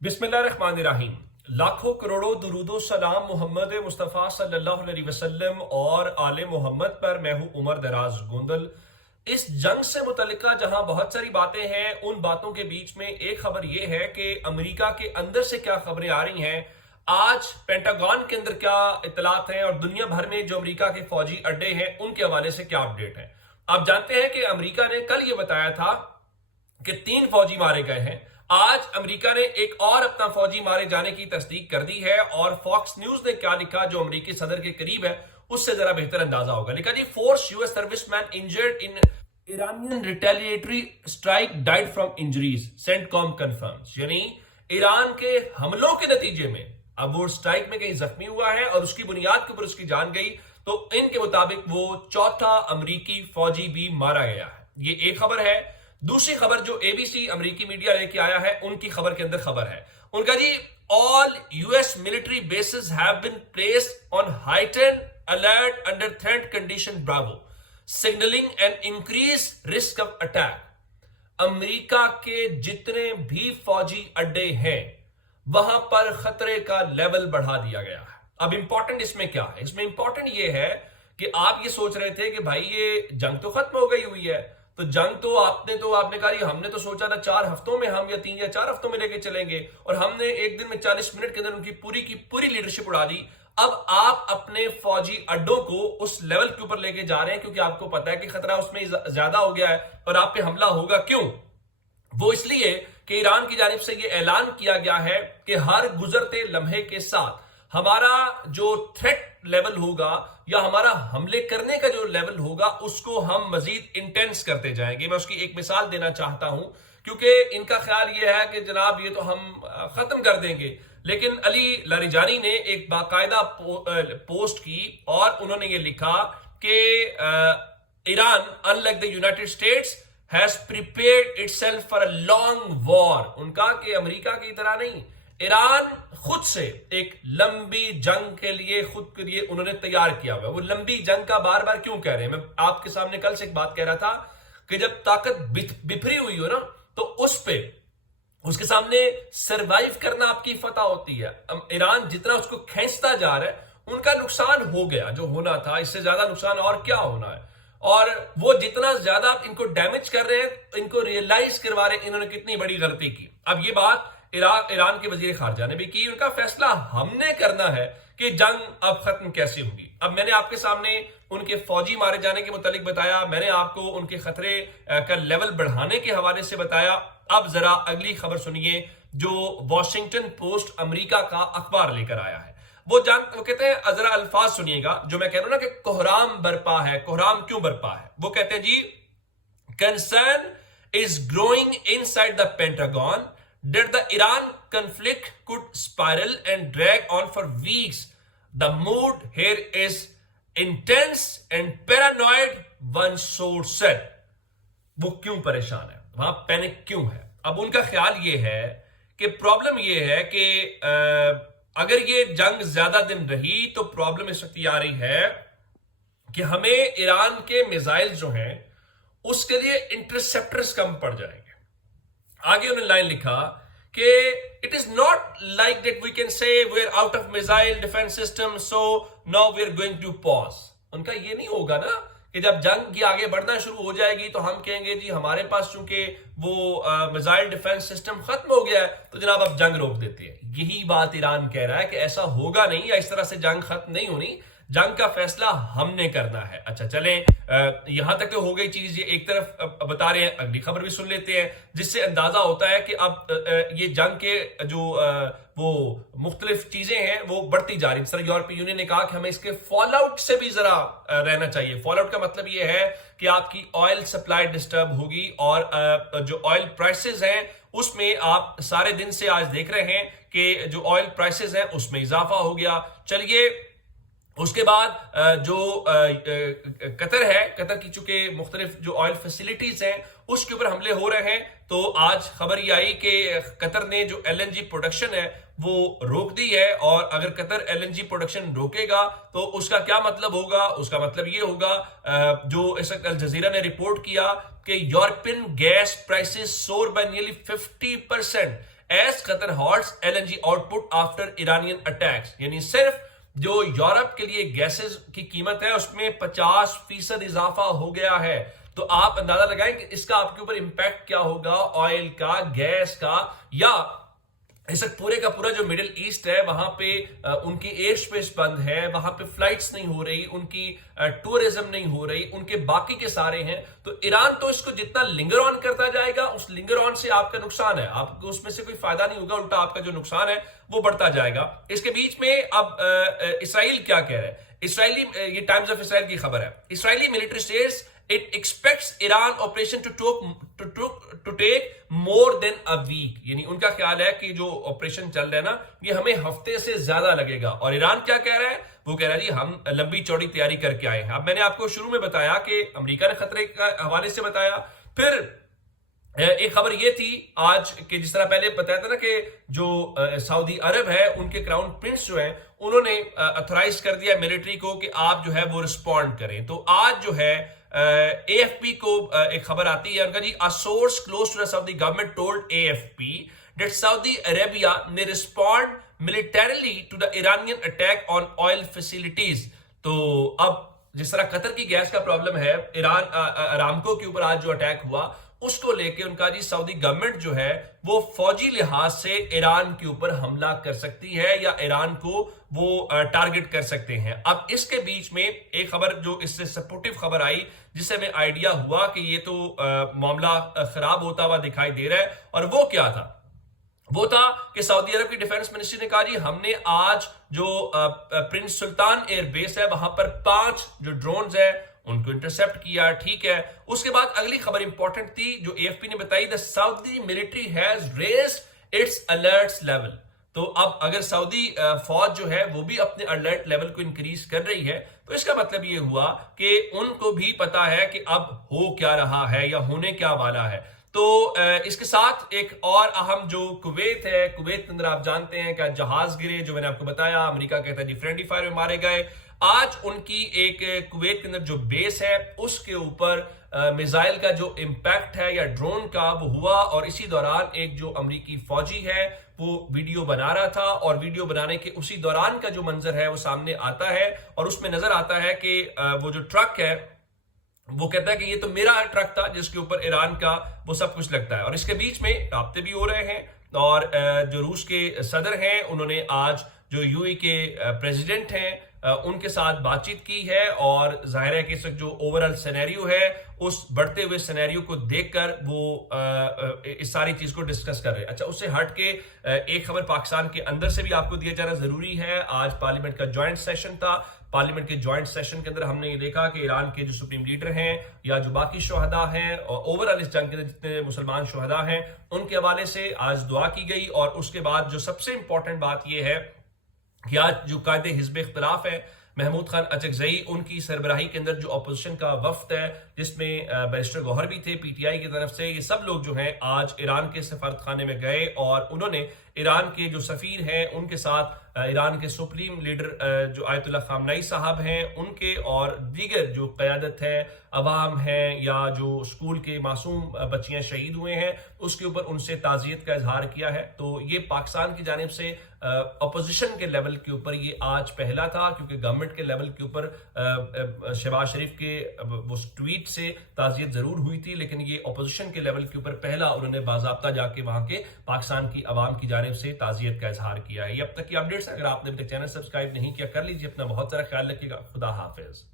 बिस्मिल्लाहिर्रहमानिर्रहीम। लाखों करोड़ों दुरूदो सलाम मोहम्मद मुस्तफ़ा सल्लल्लाहु अलैहि वसल्लम और आले मोहम्मद पर। मैं हूं उमर दराज गोंदल। इस जंग से मुतल्लिका जहां बहुत सारी बातें हैं, उन बातों के बीच में एक खबर यह है कि अमेरिका के अंदर से क्या खबरें आ रही हैं, आज पेंटागन के अंदर क्या इतलात हैं और दुनिया भर में जो अमेरिका के फौजी अड्डे हैं उनके हवाले से क्या अपडेट है। आप जानते हैं कि अमेरिका ने कल यह बताया था कि 3 फौजी मारे गए हैं। आज अमेरिका ने एक और अपना फौजी मारे जाने की तस्दीक कर दी है और फॉक्स न्यूज ने क्या लिखा, जो अमेरिकी सदर के करीब है, उससे जरा बेहतर अंदाजा होगा। लिखा जी, 4 US serviceman injured in Iranian retaliatory strike died from injuries, CENTCOM confirms. यानी ईरान के हमलों के नतीजे में अब वो स्ट्राइक में कहीं जख्मी हुआ है और उसकी बुनियाद के ऊपर उसकी जान गई, तो इनके मुताबिक वो चौथा अमेरिकी फौजी भी मारा गया है। ये एक खबर है। दूसरी खबर जो एबीसी अमेरिकी मीडिया लेके आया है, उनकी खबर के अंदर खबर है उनका जी, all US military bases have been placed on heightened alert under threat condition bravo, signalling an increase risk of attack. America के जितने भी फौजी अड्डे हैं वहां पर खतरे का लेवल बढ़ा दिया गया है। अब इंपॉर्टेंट इसमें क्या है? इसमें इंपॉर्टेंट यह है कि आप ये सोच रहे थे कि भाई ये जंग तो खत्म हो गई हुई है, तो जंग तो आपने कहा हमने तो सोचा था 4 हफ्तों में हम, या 3 या 4 हफ्तों में लेके चलेंगे, और हमने एक दिन में 40 मिनट के अंदर उनकी पूरी की पूरी लीडरशिप उड़ा दी। अब आप अपने फौजी अड्डों को उस लेवल के ऊपर लेके जा रहे हैं क्योंकि आपको पता है कि खतरा उसमें ज्यादा हो गया है और आप पे हमला होगा। क्यों? वो इसलिए कि ईरान की जानिब से यह ऐलान किया गया है कि हर गुजरते लम्हे के साथ हमारा जो थ्रेट लेवल होगा या हमारा हमले करने का जो लेवल होगा उसको हम मजीद इंटेंस करते जाएंगे। मैं उसकी एक मिसाल देना चाहता हूं क्योंकि इनका ख्याल यह है कि जनाब ये तो हम खत्म कर देंगे, लेकिन अली लारिजानी ने एक बाकायदा पोस्ट की और उन्होंने ये लिखा कि Iran unlike the United states has prepared itself for a long war. उनका कि अमेरिका की तरह नहीं, ईरान खुद से एक लंबी जंग के लिए खुद के लिए उन्होंने तैयार किया हुआ है। वो लंबी जंग का बार बार क्यों कह रहे हैं? मैं आपके सामने कल से एक बात कह रहा था कि जब ताकत बिफरी हुई हो ना, तो उसके सामने सरवाइव करना आपकी फतह होती है। ईरान जितना उसको खींचता जा रहा है, उनका नुकसान हो गया जो होना था, इससे ज्यादा नुकसान और क्या होना है। और वो जितना ज्यादा इनको डैमेज कर रहे हैं, इनको रियलाइज करवा रहे हैं इन्होंने कितनी बड़ी गलती की। अब ये बात ईरान के वजीर खारजा ने भी की। उनका फैसला हमने करना है कि जंग अब खत्म कैसे होगी। अब मैंने आपके सामने उनके फौजी मारे जाने के मुतालिक बताया, मैंने आपको उनके खतरे का लेवल बढ़ाने के हवाले से बताया। अब जरा अगली खबर सुनिए जो वॉशिंगटन पोस्ट अमेरिका का अखबार लेकर आया है। वो कहते हैं, जरा अल्फाज सुनिएगा जो मैं कह रहा हूं ना कि कोहराम बरपा है। कोहराम क्यों बरपा है? वो कहते हैं जी, concern is growing inside the Pentagon that the Iran conflict could spiral and drag on for weeks. The mood here is intense and paranoid, one source said. वो क्यों परेशान है? वहां पैनिक क्यों है? अब उनका ख्याल ये है कि प्रॉब्लम ये है कि अगर ये जंग ज्यादा दिन रही तो प्रॉब्लम इस वक्त आ रही है कि हमें ईरान के मिसाइल जो हैं उसके लिए इंटरसेप्टर्स कम पड़ जाएंगे। आगे उन्होंने लाइन लिखा कि it is not like that we can say we are out of missile defence system so now we are going to pause. उनका ये नहीं होगा ना कि जब जंग की आगे बढ़ना शुरू हो जाएगी तो हम कहेंगे जी हमारे पास चूंकि वो मिसाइल डिफेंस सिस्टम खत्म हो गया है तो जनाब अब जंग रोक देते हैं। यही बात ईरान कह रहा है कि ऐसा होगा नहीं, या इस तरह से जंग खत्म नहीं होनी, जंग का फैसला हमने करना है। अच्छा चलें, यहां तक तो हो गई चीज। ये एक तरफ बता रहे हैं, अगली खबर भी सुन लेते हैं जिससे अंदाजा होता है कि अब ये जंग के जो वो मुख्तलिफ चीजें हैं वो बढ़ती जा रही। सर यूरोपीय यूनियन ने कहा कि हमें इसके फॉल आउट से भी जरा रहना चाहिए। फॉल आउट का मतलब ये है कि आपकी ऑयल सप्लाई डिस्टर्ब होगी और जो ऑयल प्राइसेस हैं उसमें आप सारे दिन से आज देख रहे हैं कि जो ऑयल प्राइसेस हैं उसमें इजाफा हो गया। चलिए, उसके बाद जो कतर है, कतर की चूंकि मुख्तलिफ जो ऑयल फैसिलिटीज हैं उसके ऊपर हमले हो रहे हैं, तो आज खबर ये आई कि कतर ने जो एलएनजी प्रोडक्शन है वो रोक दी है। और अगर कतर एलएनजी प्रोडक्शन रोकेगा तो उसका क्या मतलब होगा? उसका मतलब ये होगा जो इस वक्त अल जजीरा ने रिपोर्ट किया कि यूरोपियन गैस प्राइसेस सोर bye nearly 50% as Qatar halts LNG output after Iranian attacks. यानी सिर्फ जो यूरोप के लिए गैसेस की कीमत है उसमें 50% इजाफा हो गया है। तो आप अंदाजा लगाएं कि इसका आपके ऊपर इंपैक्ट क्या होगा, ऑयल का, गैस का, या इस पूरे का पूरा जो मिडिल ईस्ट है वहां पे उनकी एयर स्पेस बंद है, वहां पे फ्लाइट्स नहीं हो रही, उनकी टूरिज्म नहीं हो रही, उनके बाकी के सारे हैं। तो ईरान तो इसको जितना लिंगर ऑन करता जाएगा उस लिंगर ऑन से आपका नुकसान है, आपको उसमें से कोई फायदा नहीं होगा, उल्टा आपका जो नुकसान है वो बढ़ता जाएगा। इसके बीच में अब इसराइल क्या कह रहा है? इसराइली, ये टाइम्स ऑफ इसराइल की खबर है, Israeli military says it expects Iran operation to take more than a week। यानी उनका ख्याल है कि जो ऑपरेशन चल रहा है ना ये हमें हफ्ते से ज्यादा लगेगा। और ईरान क्या कह रहा है? वो कह रहा है जी हम लंबी चौड़ी तैयारी करके आए हैं। अब मैंने आपको शुरू में बताया कि अमेरिका ने खतरे के हवाले से बताया, फिर एक खबर ये थी आज कि जिस तरह पहले बताया था ना कि जो सऊदी अरब है उनके क्राउन प्रिंस जो है उन्होंने अथोराइज कर दिया मिलिट्री को कि आप जो है वो रिस्पॉन्ड करें। तो आज जो है AFP को एक खबर आती है, उनका जी a source close to the Saudi government told AFP that Saudi Arabia may respond militarily to the Iranian attack on oil facilities। तो अब जिस तरह कतर की गैस का प्रॉब्लम है, ईरान अरामको के ऊपर आज जो अटैक हुआ उसको लेके उनका जी सऊदी गवर्नमेंट जो है वो फौजी लिहाज से ईरान के ऊपर हमला कर सकती है या ईरान को वो टारगेट कर सकते हैं। अब इसके बीच में एक खबर जो इससे सपोर्टिव खबर आई जिससे हमें आइडिया हुआ कि ये तो मामला खराब होता हुआ दिखाई दे रहा है, और वो क्या था? वो था कि सऊदी अरब की डिफेंस मिनिस्ट्री ने कहा जी हमने आज जो प्रिंस सुल्तान एयरबेस है वहां पर 5 जो ड्रोन्स है उनको इंटरसेप्ट किया, ठीक है। उसके बाद अगली खबर इंपॉर्टेंट थी जो AFP ने बताई, the Saudi military has raised it's alerts level. तो अब अगर सऊदी फौज जो है वो भी अपने अलर्ट लेवल को इंक्रीज कर रही है तो इसका मतलब ये हुआ कि उनको भी पता है कि अब हो क्या रहा है या होने क्या वाला है। तो इसके साथ एक और अहम जो कुवैत है, कुवैत के अंदर आप जानते हैं कि जहाज गिरे, जो मैंने आपको बताया अमेरिका कहता है जी फ्रेंडली फायर में मारे गए। आज उनकी एक कुवैत के अंदर जो बेस है उसके ऊपर मिसाइल का जो इंपैक्ट है या ड्रोन का वो हुआ, और इसी दौरान एक जो अमेरिकी फौजी है वो वीडियो बना रहा था, और वीडियो बनाने के उसी दौरान का जो मंजर है वो सामने आता है और उसमें नजर आता है कि वो जो ट्रक है वो कहता है कि ये तो मेरा ट्रक था जिसके ऊपर ईरान का वो सब कुछ लगता है। और इसके बीच में राब्ते भी हो रहे हैं, और जो रूस के सदर हैं उन्होंने आज जो यूएई के प्रेसिडेंट हैं उनके साथ बातचीत की है, और जाहिर है कि इस जो ओवरऑल सिनेरियो है उस बढ़ते हुए सिनेरियो को देखकर वो इस सारी चीज को डिस्कस कर रहे हैं। अच्छा, उससे हट के एक खबर पाकिस्तान के अंदर से भी आपको दिया जाना जरूरी है। आज पार्लियामेंट का ज्वाइंट सेशन था, पार्लियामेंट के ज्वाइंट सेशन के अंदर हमने ये देखा कि ईरान के जो सुप्रीम लीडर हैं या जो बाकी शुहदा हैं और ओवरऑल इस जंग के अंदर जितने मुसलमान शुहदा हैं उनके हवाले से आज दुआ की गई। और उसके बाद जो सबसे इंपॉर्टेंट बात यह है कि आज जो कायदे हिज़्ब इख्तिलाफ है महमूद खान अचकज़ई, उनकी सरबराही के अंदर जो अपोजिशन का वफ्द है जिसमें बैरिस्टर गौहर भी थे PTI की तरफ से, ये सब लोग जो हैं आज ईरान के सफारत खाने में गए और उन्होंने ईरान के जो सफीर हैं उनके साथ ईरान के सुप्रीम लीडर जो आयतुल्लाह खामनई साहब हैं उनके और दीगर जो क़यादत है, अवाम हैं या जो स्कूल के मासूम बच्चियां शहीद हुए हैं उसके ऊपर उनसे ताज़ियत का इजहार किया है। तो ये पाकिस्तान की जानिब से अपोजिशन के लेवल के ऊपर ये आज पहला था, क्योंकि गवर्नमेंट के लेवल के ऊपर शहबाज शरीफ के वो ट्वीट से ताज़ियत जरूर हुई थी, लेकिन ये अपोजिशन के लेवल के ऊपर पहला उन्होंने बाज़ाब्ता जाके वहां के पाकिस्तान की आवाम की जानिब से ताज़ियत का इजहार किया है। ये अब तक की अपडेट्स, अगर आपने अभी तक चैनल सब्सक्राइब नहीं किया कर लीजिए। अपना बहुत सारा ख्याल रखिएगा। खुदा हाफिज।